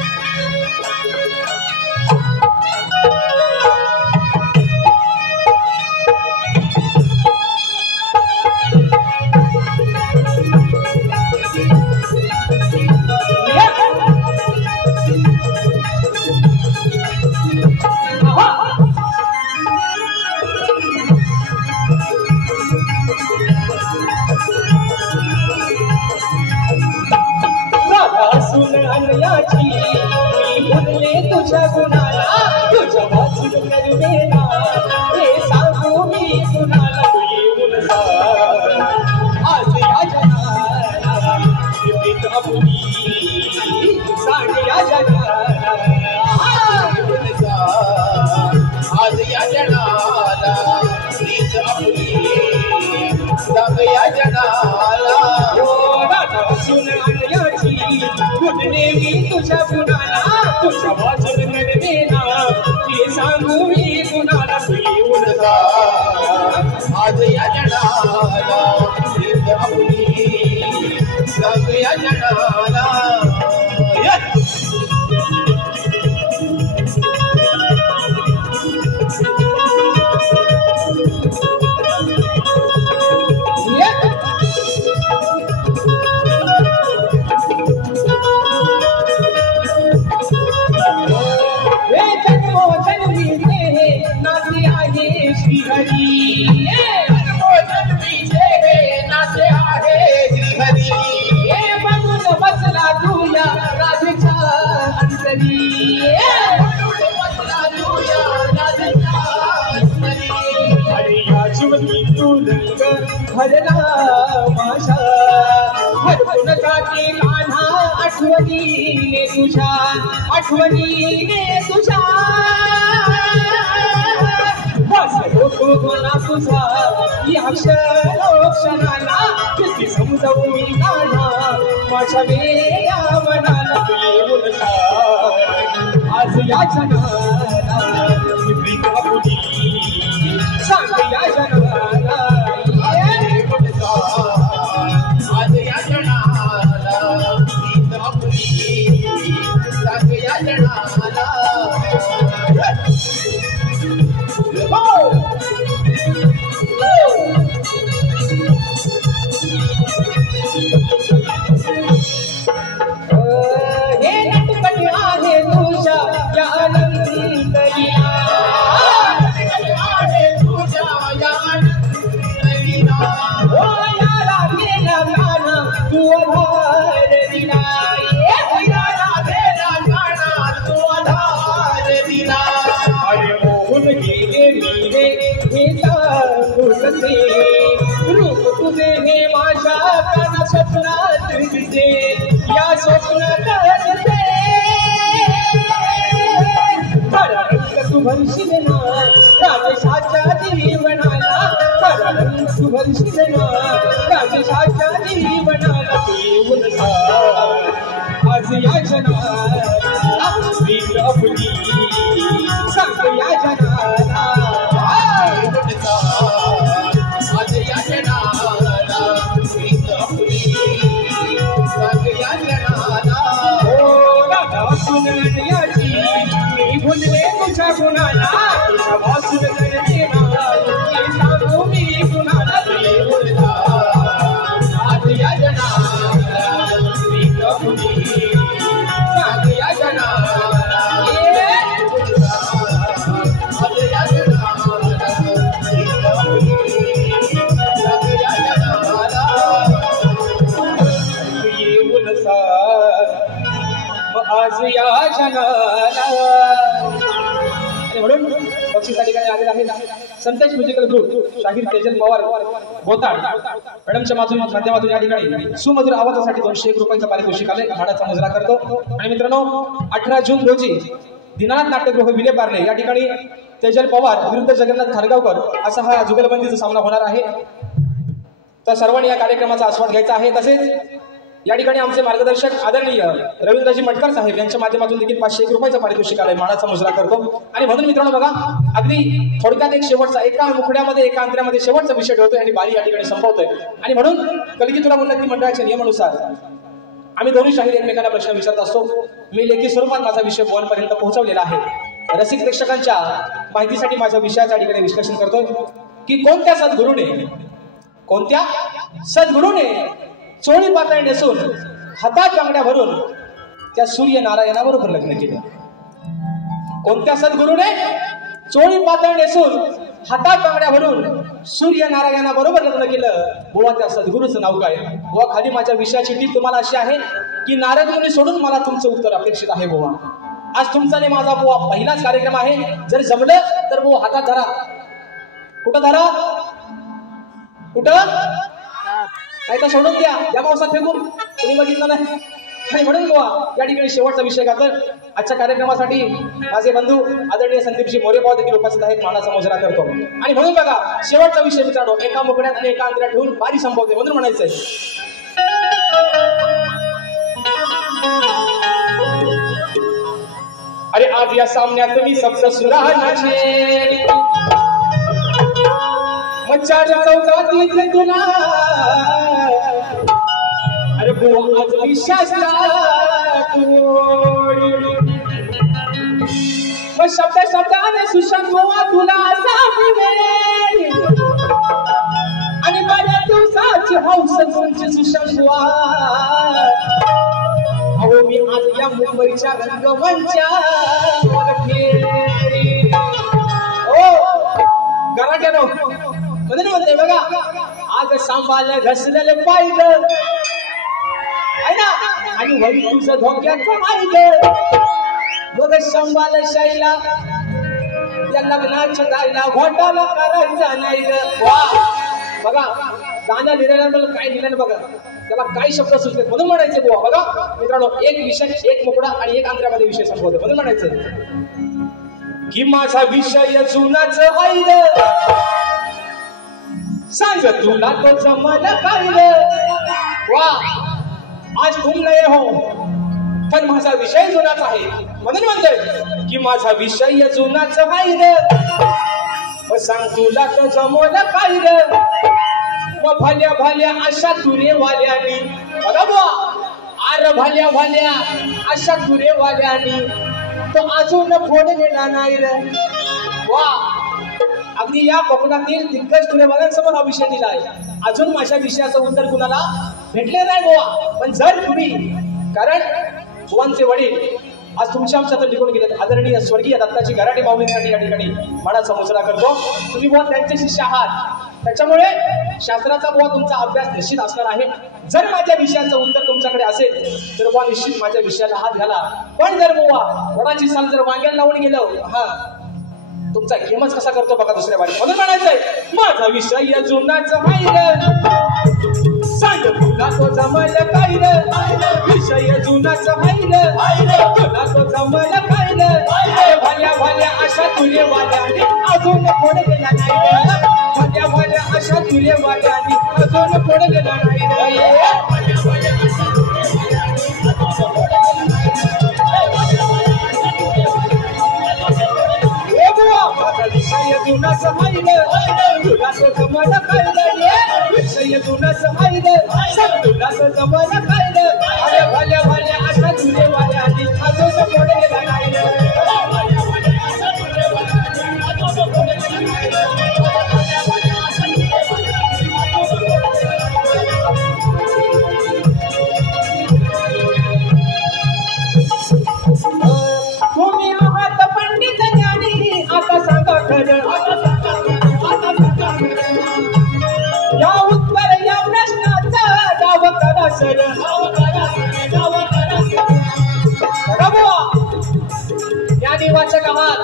तुझ्या गुणाला तुझ्या वाचून करवेना हे सांगू मी कुणाला तू येऊन सांग आज या जनाला प्रीत आपली सांग या जनाला आज या जनाला प्रीत आपली सांग या जनाला मी तुझ्या गुणाला तुझ्या वाचन करवेना हे सांगू मी कुणाला तू येऊन आज या जनाला प्रीत आपली सांग या जनाला भजना माझा हरपून जाते कान्हा आठवणीने तुझ्या मना तुझा या क्षणाला किती समजावू मी कान्हा माझ्या वेया मनाला तू येऊन सांग आज या जनाला प्रीत आपली सांग या जनाला आज या जनाला प्रीत आपली सांग या जनाला हे नटकट आहे तुझ्या या आनंदलीला ओ या राधेला गाणं तू आधार दिला अरे मोहन गेले मी हे सांगू कसे रूप तुझे हे माझ्या काना स्वप्नात दिसे या स्वप्नात दिसे खरा रंग तू भरशील ना राजेशाच्या जीवनाला खरा रंग तू भरशील ना राजेशाच्या जीवनाला तू येऊन सांग आज या जनाला प्रीत आपली सांग या जनाला आज या जनाला प्रीत आपली सांग या जनाला मी भुलले तुझ्या गुणाला तुझ्या वाचून करवेना हे सांगू मी कुणाला तू येऊन सांग आज या जनाला प्रीत आपली सांग या जनाला आज या जनाला प्रीत आपली सांग या जनाला तू येऊन सांग आज या जनाला म्हणून बक्षीस ठिकाणी आलेला आहे संतेश म्युझिकल ग्रुप शाहीर तेजल पवार बोताड मॅडमच्या माध्यमातून या ठिकाणी सुमधुर आवाजासाठी 201 रुपयांचा पारितोषिक आले भाडाचा मुजरा करतो. आणि मित्रांनो 18 जून रोजी दिनानाथ नाट्यगृह विलेपार्ले या ठिकाणी तेजल पवार विरुद्ध जगन्नाथ खारगावकर असा हा जुगलबंदीचा सामना होणार आहे. तर सर्वांनी या कार्यक्रमाचा आस्वाद घ्यायचा आहे. तसेच या ठिकाणी आमचे मार्गदर्शक आदरणीय रवींद्रजी मटकर साहेब यांच्या माध्यमातून देखील 501 रुपयांचा पारितोषिक आलंय मानाचा मुजरा करतो. आणि म्हणून मित्रांनो बघा अगदी थोडक्यात एक शेवटचा एका मुखड्यामध्ये एका अंतरामध्ये शेवटचा विषय ठेवतोय आणि बारी या ठिकाणी संपवतोय. आणि म्हणून कलगीतुरा उन्नती मंडळाच्या नियमानुसार आम्ही दोन्ही शाहीर एकमेकांना प्रश्न विचारत असतो. मी लेखी स्वरूपात माझा विषय पर्यंत पोहोचवलेला आहे. रसिक प्रेक्षकांच्या माहितीसाठी माझ्या विषयाच्या ठिकाणी विश्लेषण करतोय की कोणत्या सद्गुरूने चोळी पातळी नेसून हातात बांगड्या भरून त्या सूर्यनारायणाबरोबर लग्न केलं. कोणत्या सद्गुरूने चोळी पातळ नेसून हातात बांगड्या भरून सूर्यनारायणाबरोबर लग्न केलं. बुवा त्या सद्गुरूचं नाव काय? बुवा खाली माझ्या विषयाची टीप तुम्हाला अशी आहे की नारद मुनी सोडून मला तुमचं उत्तर अपेक्षित आहे. बुवा आज तुमचा आणि माझा बुवा पहिलाच कार्यक्रम आहे. जर जमलं तर बुवा हातात धरा. कुठं धरा? कुठं? नाही तर सोडून द्या, या पावसात फेकून. कोणी बघितलं नाही. आणि म्हणून बुवा या ठिकाणी शेवटचा विषय घातला. आजच्या कार्यक्रमासाठी माझे बंधू आदरणीय संदीपजी मोरे भाऊ देखील उपस्थित आहेत. मानाचा मुजरा करतो. आणि म्हणून बघा शेवटचा विषय मित्रांनो, एका मुकड्यात आणि एका अंतरात ठेवून बारी संपवते म्हणून म्हणायचंय. अरे आज या सामन्यात मी सप्त सुराचे मच्छाच्या चौकातील तुला. अरे बुवा आज मी शास्त्रात मग शब्दाने सुशंभुवा तुला सामने आणि बऱ्या दिवसाची हौस तुमची सुशंभुवा. अहो मी आज या मुंबईच्या रंगमंचा गराट्यानो म्हणून म्हणते बघा आज सांभाळ घसलेलं पाहिलं आहे ना. आणि वरी तुझं धोक्याचं पाहिलं बघ सांभाळ शाईला त्या लग्नाच्या ताईला घोटाला करायचा नाही. वा बघा गाणं लिहिल्यानंतर काय लिहिलं बघा, त्याला काय शब्द सुचले म्हणून म्हणायचे बुवा. बघा मित्रांनो एक विषय एक मुकडा आणि एक आंध्रामध्ये विषय संपवते म्हणून म्हणायचं की माझा विषय जुनाच पाहिलं सांग तुला तो जमाला पाहिलं. वा आज तुम नये हो पण माझा विषय जुनाच आहे म्हणून म्हणतोय की माझा विषय जुनाच पाहिलं सांग तुला तो जमवलं पाहिलं. मग भल्या भल्या अशा तुरेवाल्यानी बघा बुवा आर भल्या भल्या अशा तुरेवाल्यानी तो अजून फोडलेला नाही रे. वा अगदी या कोकणातील दिग्गज तुरेवाल्यांसमोर हा विषय दिला आहे. अजून माझ्या विषयाचं उत्तर कुणाला भेटले नाही बुवा. पण जर तुम्ही कारण बुवांचे वडील आज तुमच्या आमच्यात निघून गेले आदरणीय स्वर्गीय दत्ताजी गराटे माऊलींसाठी या ठिकाणी मानाचा मुजरा करतो. तुम्ही बुवा त्यांचे शिष्य आहात त्याच्यामुळे शास्त्राचा बुवा तुमचा अभ्यास निश्चित असणार आहे. जर माझ्या विषयाचं उत्तर तुमच्याकडे असेल तर बुवा निश्चित माझ्या विषयाला हात घाला. पण जर बुवा वडाची साल जर वांग्याला लावून गेलं हा तुमचा गेमच कसा करतो बघा दुसऱ्या बारी म्हणून म्हणायचंय माझा विषय जुनाच पाहिलं सांग तुला तो जमलं पाहिलं विषय जुनाच पाहिलं तुला तो जमलं पाहिलं. भल्या भल्या अशा तुले वाल्याने अजून कोण गेला नाही. भल्या भल्या अशा तुले वाल्याने अजून कोण गेला नाही. विषय जुनाच पाहिलं तुला तो जमलं पाहिलं विषय जुनाच पाहिलं तुला तो जमलं पाहिलं. अरे भल्या भल्या अशा तुले वाल्याने अजून कोण गेला नाही. तुम्ही आहात पंडित ज्ञानी आता सांगा खरं या उत्तर या प्रश्नाचा डाव करा सर. ज्ञानी वाचक आहात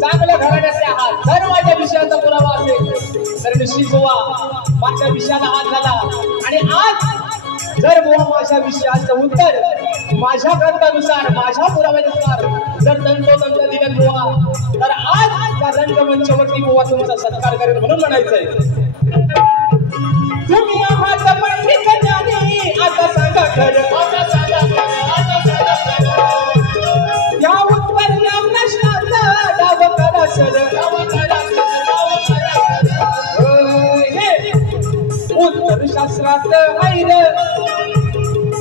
चांगल्या घराण्याचे आहात. जर माझ्या विषयाचा पुरावा असेल तर निश्चित बुवा माझ्या विषयाला हात घाला. आणि आज जर बुवा माझ्या विषयाचं उत्तर माझ्या ग्रंथानुसार माझ्या पुराव्यानुसार जर दंतोदंत दिलं बुवा तर आज त्या रंगमंचावरती बुवा तुमचा सत्कार करेल म्हणून म्हणायचंय तुम्ही आहात पंडित ज्ञानी आता सांगा खरं या उत्तर या प्रश्नाचा डाव करा सर. उत्तर शास्त्रात राहिलं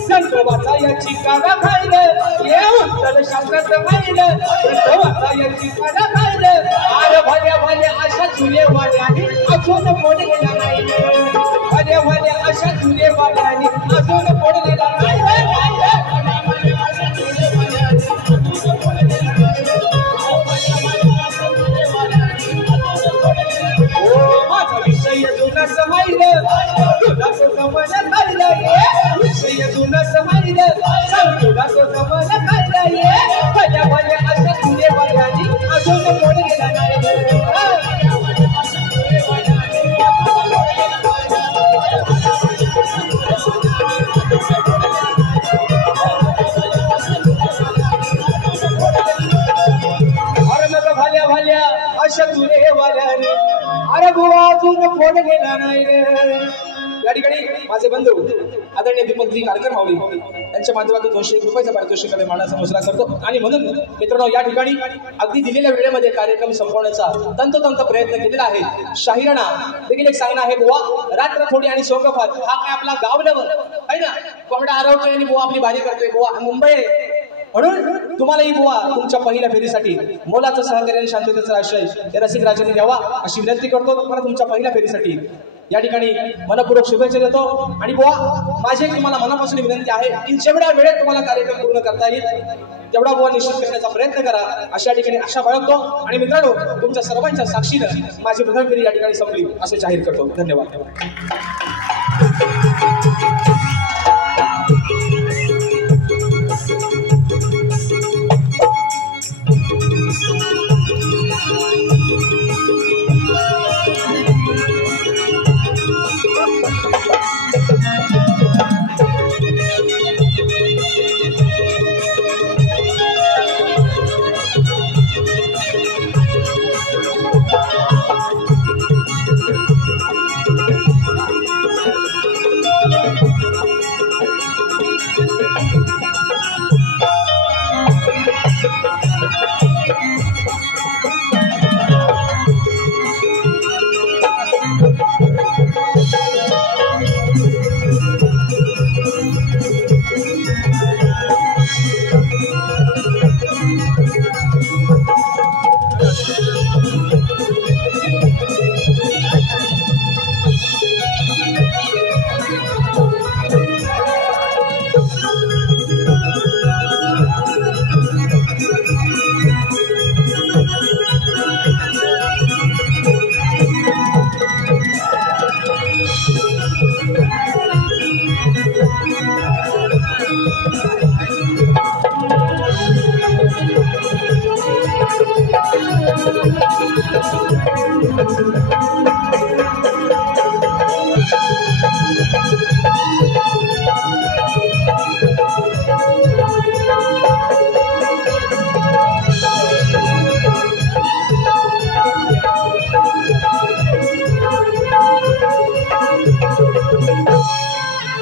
संत वाचायची काना खायलं ये उत्तर शास्त्रात राहिलं संत वाचायची काना खायलं. अरे भल्या भल्या अशा तुले वाल्याने अजून कोण गेला नाही. भल्या भल्या अशा तुले वाल्याने अजून कोण गेला नाही. माझा विषय जुनाच पाहिलं तुला तो जमलं पाहिलं विषय जुनाच पाहिलं तुला तो जमलं पाहिलं. अरे बुवा अजून फोन गेला नाही रे. या ठिकाणी माझे बंधू आदरणीय दीपकजी कारकर माऊली यांच्या माध्यमातून 201 रुपयाचा पारितोषिकाने मानाचा मुजरा करतो. आणि म्हणून मित्रांनो या ठिकाणी अगदी दिलेल्या वेळेमध्ये कार्यक्रम संपवण्याचा तंतोतंत प्रयत्न केलेला आहे. शाहिराणा देखील एक सांगणं आहे बुवा रात्र थोडी आणि सोंग फार. हा काय आपला गाव नव आहे ना, कोंबडा आरवतोय आणि बुवा आपली भारी करतोय. बुवा मुंबई आहे म्हणून तुम्हालाही बुवा तुमच्या पहिल्या फेरीसाठी मोलाचं सहकार्य आणि शांततेचा आश्रय या रसिक राजांनी द्यावा अशी विनंती करतो. तुम्हाला तुमच्या पहिल्या फेरीसाठी या ठिकाणी मनपूर्वक शुभेच्छा देतो. आणि बुवा माझी एक तुम्हाला मनापासून विनंती आहे की जेवढ्या वेळेत तुम्हाला कार्यक्रम पूर्ण करता येईल तेवढा बुवा निश्चित करण्याचा प्रयत्न करा अशा ठिकाणी आशा बाळगतो. आणि मित्रांनो तुमच्या सर्वांच्या साक्षीनं माझी प्रथम फेरी या ठिकाणी संपली असे जाहीर करतो. धन्यवाद.